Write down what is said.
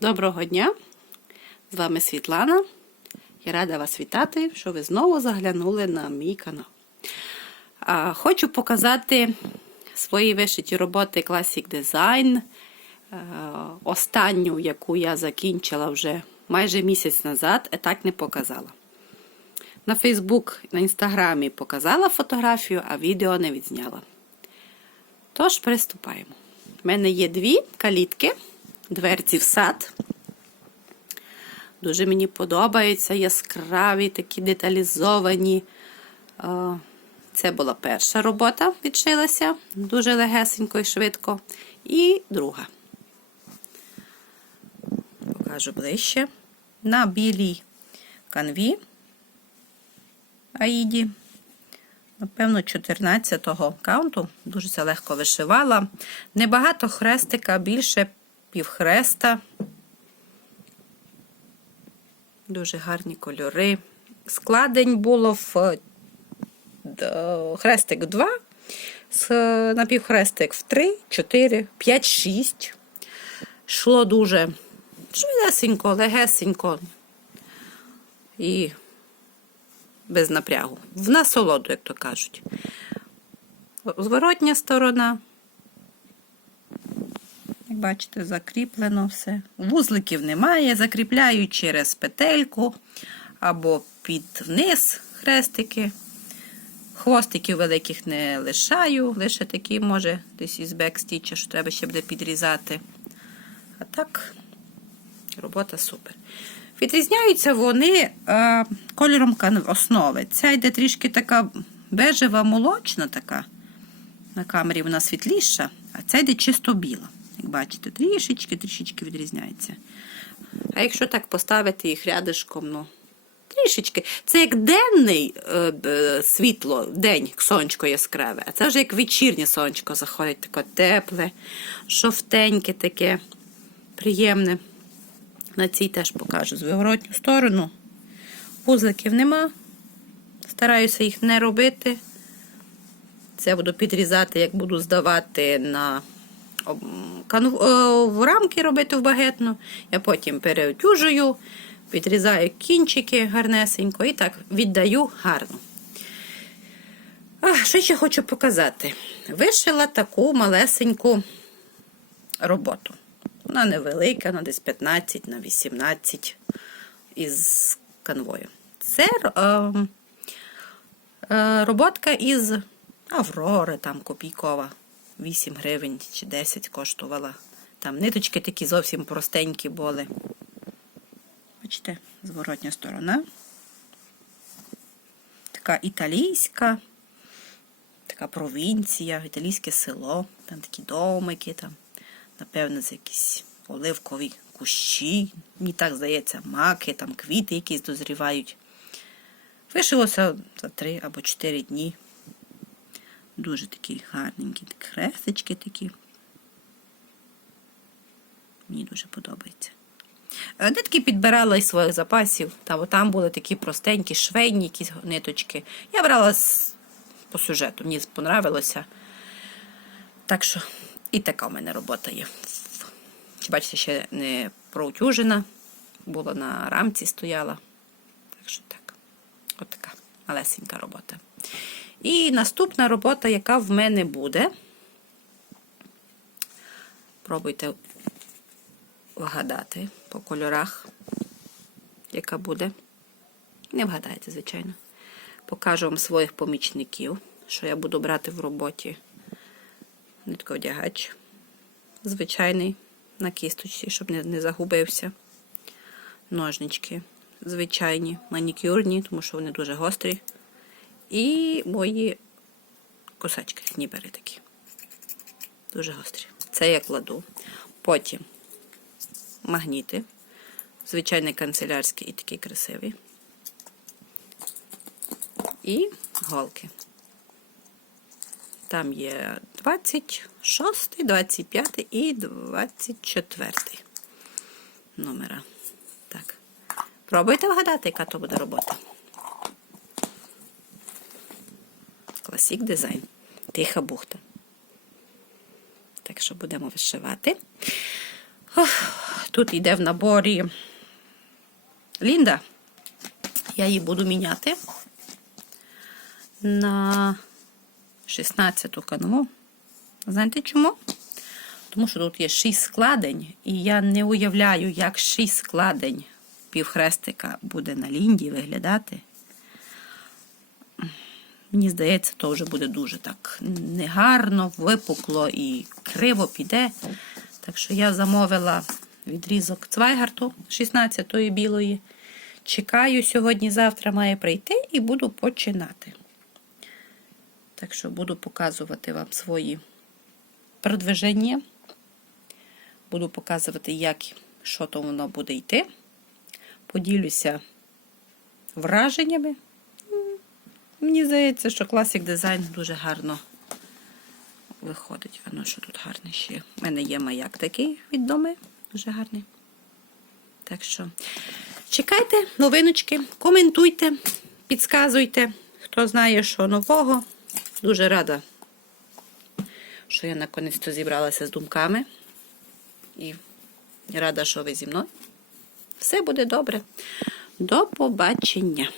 Доброго дня! З вами Світлана. Я рада вас вітати, що ви знову заглянули на мій канал. А, Хочу показати свої вишиті роботи Classic Design. е, Останню, яку я закінчила вже майже місяць назад, і так не показала. На Фейсбук, на Інстаграмі показала фотографію, а відео не відзняла. Тож, приступаємо. У мене є дві калітки, дверці в сад. Дуже мені подобаються яскраві, такі деталізовані. Е, Це була перша робота, відшилася, дуже легесенько і швидко. І друга. Покажу ближче. На білій канві Аїді. Напевно, 14-го каунту. Дуже це легко вишивала. Небагато хрестика, більше півхреста. Дуже гарні кольори. Складень було в е, хрестик 2, напівхрестик в 3, 4, 5, 6. Йшло дуже швидесенько, легесенько і без напрягу. В насолоду, як то кажуть. Зворотня сторона. Бачите, закріплено все. Вузликів немає, закріпляю через петельку або під вниз хрестики. Хвостиків великих не лишаю, лише такі, може, десь із бекстіча, що треба ще буде підрізати. А так, робота супер. Відрізняються вони е, кольором основи. Ця йде трішки така бежева, молочна така. На камері вона світліша, а ця йде чисто біла. Бачите, трішечки, трішечки відрізняється. А якщо так поставити їх рядишком, ну, трішечки. Це як денний е, е, світло, день сонечко яскраве, а це вже як вечірнє сонечко заходить, таке тепле, жовтеньке таке, приємне. На цій теж покажу зворотню сторону. Вузликів нема. Стараюся їх не робити. Це буду підрізати, як буду здавати на в рамки робити в багетну. Я потім переотюжую, підрізаю кінчики гарнесенько і так віддаю гарно. А, Що ще хочу показати? Вишила таку малесеньку роботу. Вона невелика, вона десь 15 на 18 із канвою. Це е, е, роботка із Аврори, там копійкова. 8 гривень чи 10 коштувала. Там ниточки такі зовсім простенькі були. Бачите, зворотня сторона. Така італійська, така провінція, італійське село, там такі домики, там, напевно, з якісь оливкові кущі. Мені так здається, маки, там квіти якісь дозрівають. Вишилося за 3 або 4 дні. Дуже такі гарненькі такі хрестички такі. Мені дуже подобається. Нитки підбирала із своїх запасів. Там, там були такі простенькі, швейні якісь ниточки. Я брала з, по сюжету, мені понравилося. Так що, і така в мене робота є. Чи бачите, ще не проутюжена, була на рамці стояла. Так що так, от така малесенька робота. І наступна робота, яка в мене буде. Пробуйте вгадати по кольорах, яка буде. Не вгадаєте, звичайно. Покажу вам своїх помічників, що я буду брати в роботі нитковдягач. Звичайний на кісточці, щоб не, не загубився. Ножнички звичайні, манікюрні, тому що вони дуже гострі. І мої косачки, нібери такі. Дуже гострі. Це я кладу. Потім магніти. Звичайний канцелярський і такі красиві. І голки. Там є 26, 25 і 24 номера. Так. Пробуйте вгадати, яка то буде робота. Classic Design. Тиха бухта. Так що будемо вишивати. Ох, Тут йде в наборі Лінда. Я її буду міняти на 16-ту канву. Знаєте чому? Тому що тут є 6 складень, і я не уявляю, як 6 складень півхрестика буде на лінді виглядати. Мені здається, то вже буде дуже так негарно, випукло і криво піде. Так що я замовила відрізок цвайгарту 16-ї білої. Чекаю сьогодні-завтра має прийти і буду починати. Так що буду показувати вам свої продвиження. Буду показувати, як що то воно буде йти. Поділюся враженнями. Мені здається, що класик дизайн дуже гарно виходить. Ну, що тут гарне ще. У мене є маяк такий відомий, дуже гарний. Так що чекайте новиночки, коментуйте, підказуйте, хто знає, що нового. Дуже рада, що я наконець-то зібралася з думками. І рада, що ви зі мною. Все буде добре. До побачення!